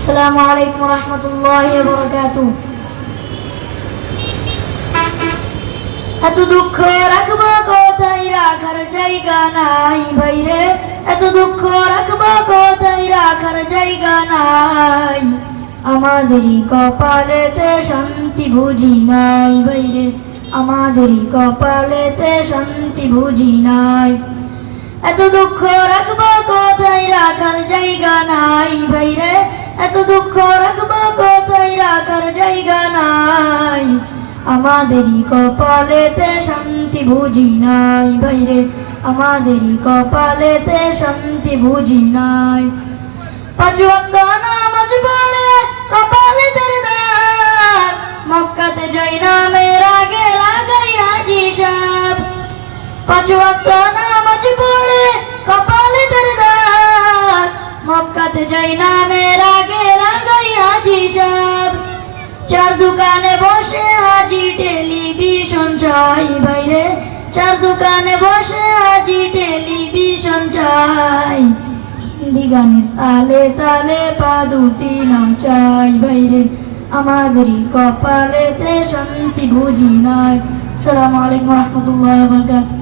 আসসালামু আলাইকুম রহমতুল্লাহি ওয়া বারাকাতুহু। এত দুঃখ রাখবো কোথায়, রাখার জায়গা নাই ভাইরে। এত দুঃখ রাখবো কোথায়, রাখার জায়গা নাই। আমাদেরই কপালেতে শান্তি বুঝি নাই ভাইরে, আমাদেরই কপালেতে শান্তি বুঝি নাই। এত দুঃখ রাখবো কোথায়, রাখার জায়গা নাই ভাইরে। এত দুঃখ রাখবো কোথায়, রাখার জায়গা নাই। আমাদেরই কপালেতে শান্তি বুঝি নাই ভাইরে, আমাদেরই কপালেতে শান্তি বুঝি নাই। পাঁচ ওয়াক্ত নামাজ পড়ে কপালে তার দাগ, মক্কাতে যাই নামের আগে লাগাই হাজি সাহেব। পাঁচ ওয়াক্ত নামাজ পড়ে কপালে তার দাগ, মক্কাতে যাই নামের আগে লাগাই হাজি সাহেব। চার দোকানে বসে হাজি টেলিভিশন চাই বাইরে, চার দোকানে বসে হাজি টেলিভিশন চাই। হিন্দি গানের তালে তালে পা দুটি নাচাই বাইরে, আমাদেরই কপালেতে শান্তি বুঝি নাই। আসসালামু আলাইকুম রহমতুল্লাহি ওয়া বারাকাতুহু।